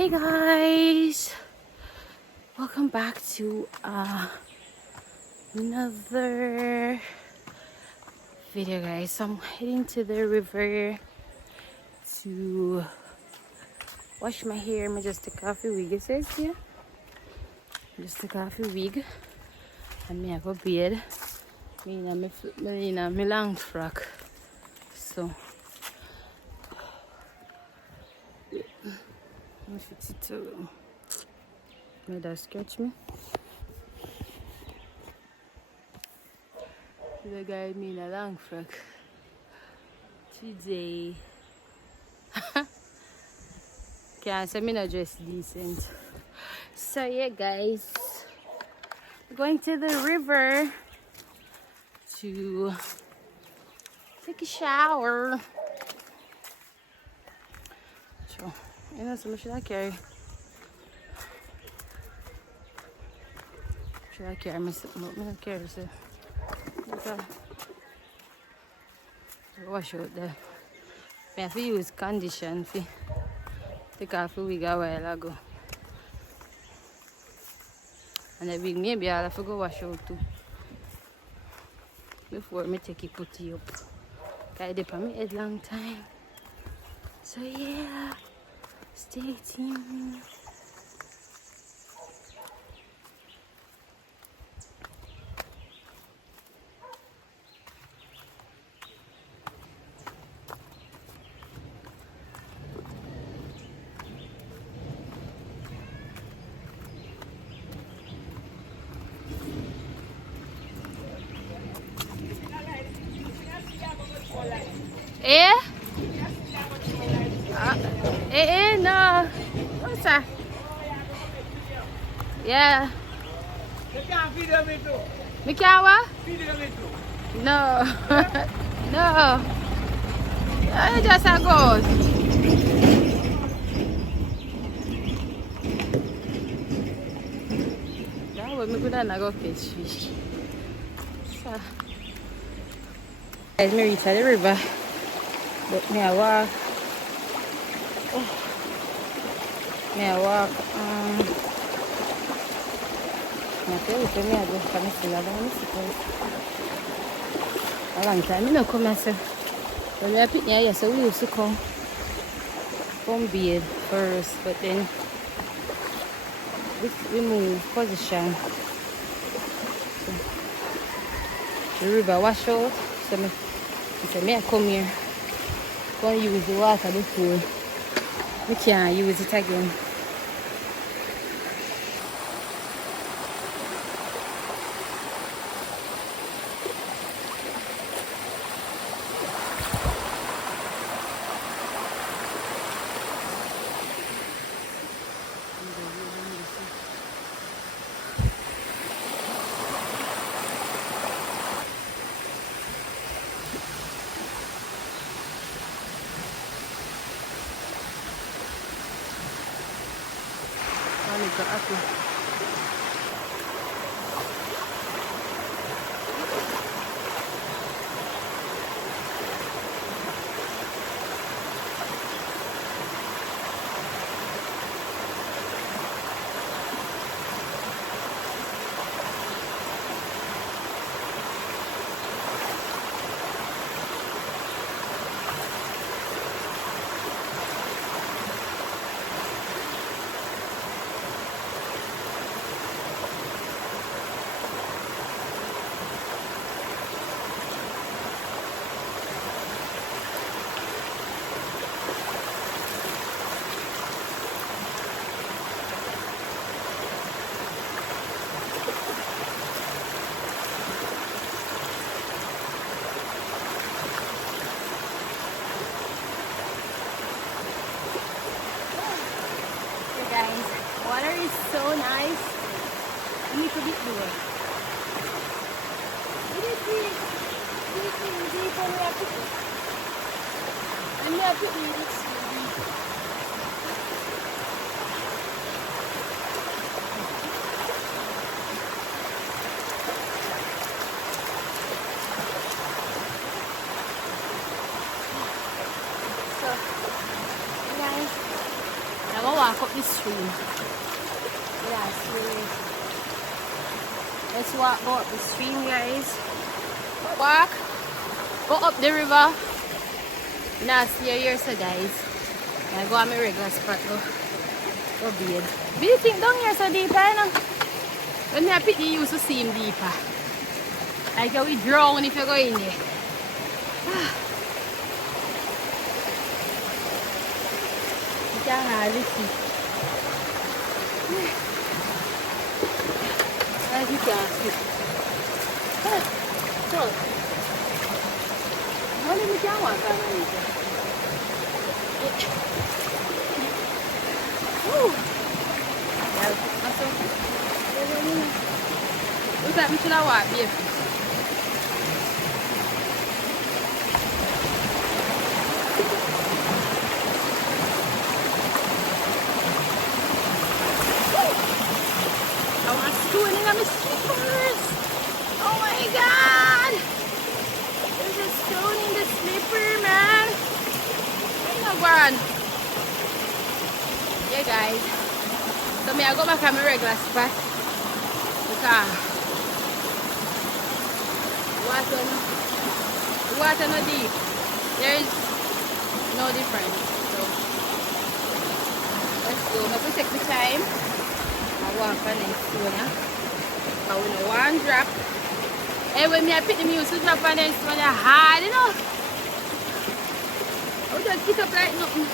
Hey guys, welcome back to another video, guys. So I'm heading to the river to wash my hair. I just a coffee wig, it says here. Just a coffee wig, and me I go beard. Me in my long frock. So let me fix it too. May that scratch me. The guy me in a long frock today. Can't say me not dress decent. So yeah, guys, we're going to the river to take a shower. So, you know, so much should I carry? Should I carry myself? No, I don't carry so. Okay. Wash out there. I have to use condition to take off the wig a while ago. And the wig maybe I'll have to go wash out too. Before me take it put it up. Cause I dip on my head long time. So yeah, stay tuned. Eh? No. What's that? Yeah. You can't video me too. Me can't what? Video me too. No. No. I just a ghost. That way me could not go catch fish. So, guys, me reach the river. But me I walk. Oh. Me I walk. I tell you, me I go for me still. I don't miss it. A long time. Me no come here, sir. When we pick here, so we used to come bathe first, but then we move position. So, the river wash out. So me I come here. Go and use the water before we can't use it again. Apple. Guys, water is so nice. You need to be here. It is deep. Deep when we are picking. And we are picking it. So, guys, I'm a walk. walk up the stream. Yeah, see. Let's walk go up the stream, guys. Walk. Go up the river. Now see here, so guys. I go on my regular spot though. Go bathe. Do you think down here so deep, you know? When I pick you used to see him deeper. Like how we drown if you go in there. You can hardly see. As you can see. So, how do you can walk on it? Look at me to the water, babe. I want stone in my slippers. Oh my god! There's a stone in the slipper, man. Oh my god. Yeah, guys. So I go back to my regular spot because water no deep. There is no difference. So let's go. I'm going to take the time. I walk on next one. I will one drop. Hey, when I pick the music drop on next one, it's hard, you know. I just pick up like nothing.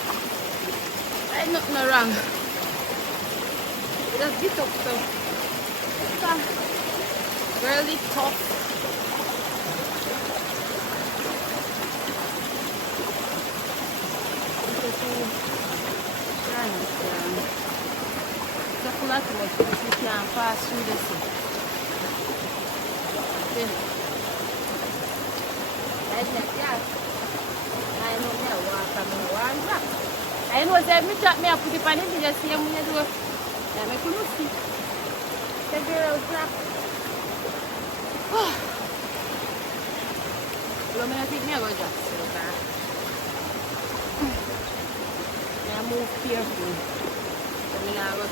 Like nothing no wrong. Just get up so. Really tough. Chocolate was you can pass through the sea. Yeah. I know me walk from one drop. I know that me drop me up put it on it just see me do. I make you see. The girl drop. Well, I think I go just I move carefully. So I go.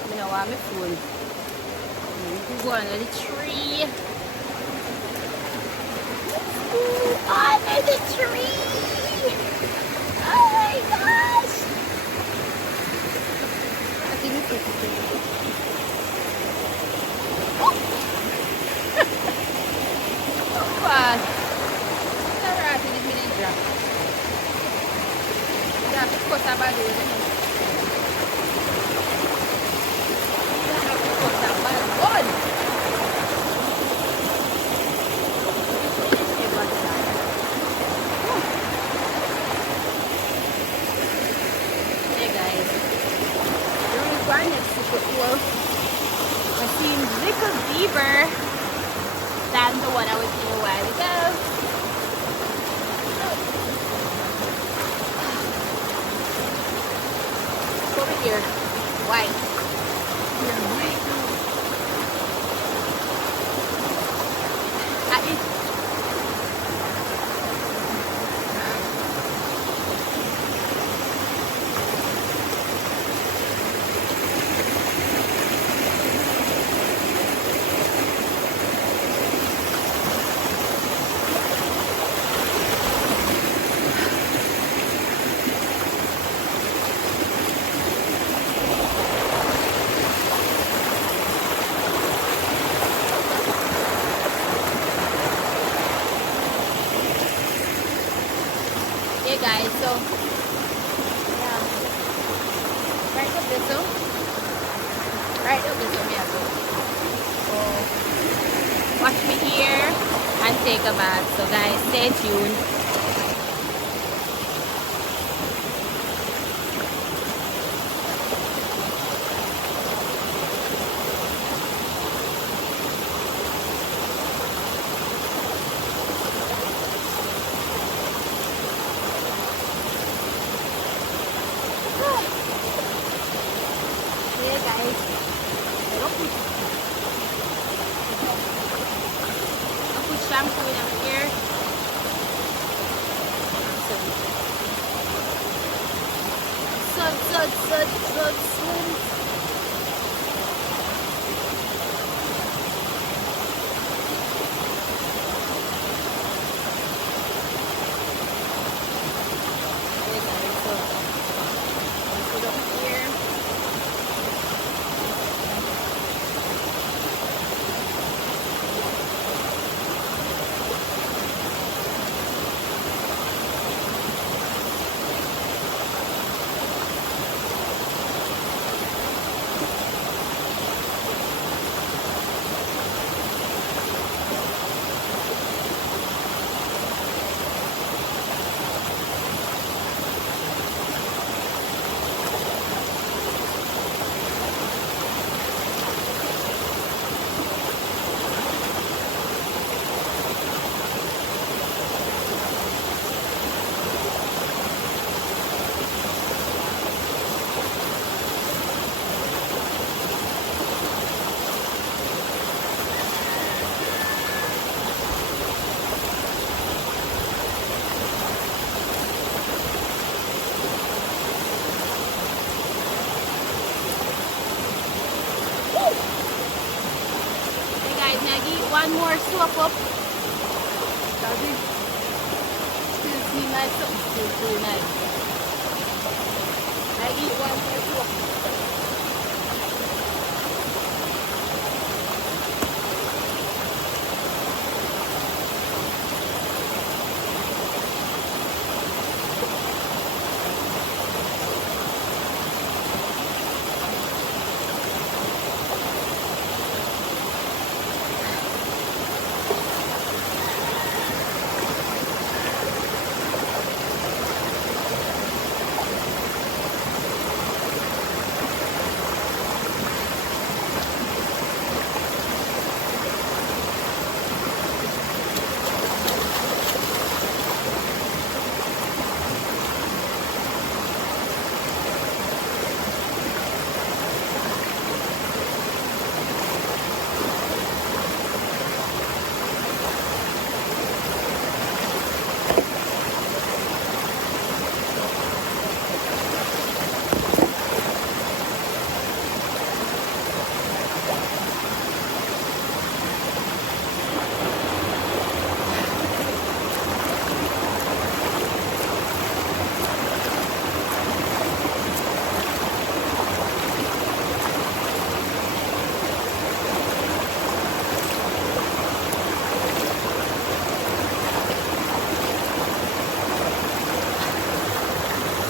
I know I'm phone. You go under the tree. Ooh, under the tree. Oh my gosh. I think it's okay. Oh! So fast. Alright, this minute drop. You have to cut a bad one. You have to cut a bad one. Hey guys, the river next to the pool seems a little deeper than the one I was in a while ago. Over here, white. Here, white. Hey guys, so yeah, right up this one. Right up this one, yeah. So watch me here and take a bath. So guys, stay tuned. Shampoo in here. suds. Okay, guys, so put up here. Hey guys, Maggie, one more swap up. Still see nice, something still too nice. Maggie, one more swap.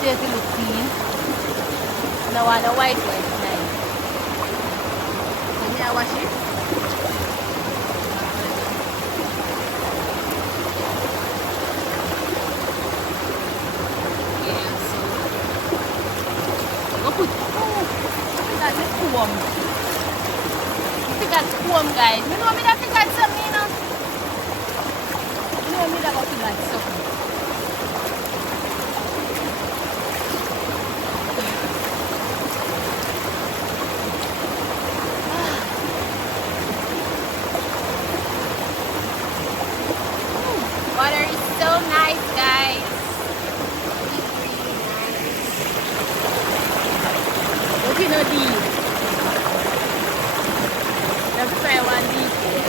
See if it looks clean. And I want the white one tonight. Let me wash it. Yeah, so go put that the comb. Look at that comb, guys. You know me that got something, you know? You know me that got something. Water is so nice, guys. Look at these. Let's try one these here.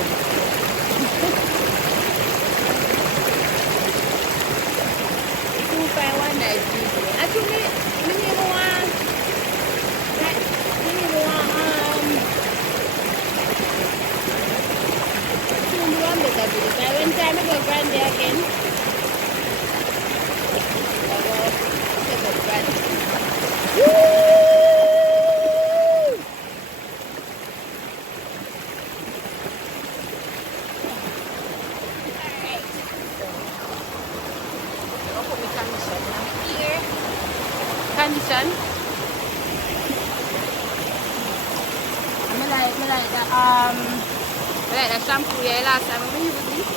Two try one nice these here. Actually, we need one. We need one better because I went time I go grande again. I go take a grande. Woo! Alright. So I'll put my condition now here. Condition. I like the shampoo here last time I used it.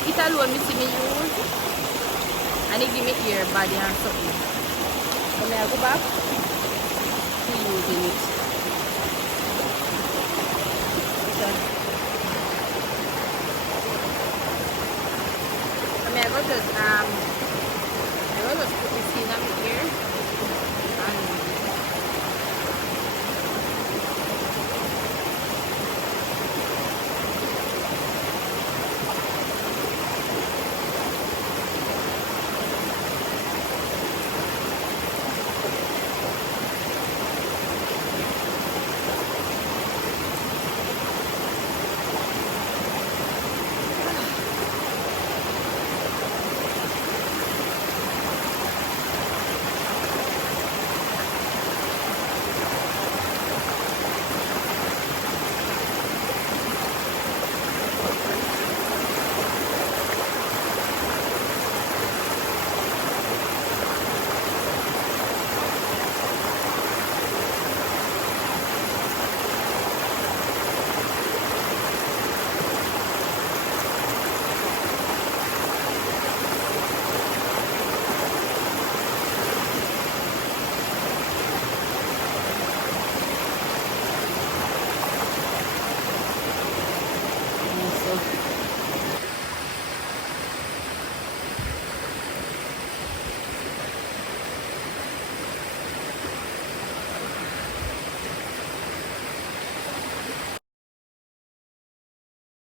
It alone me see me use. And it give me ear, body and something. So I go back to using it. So I go just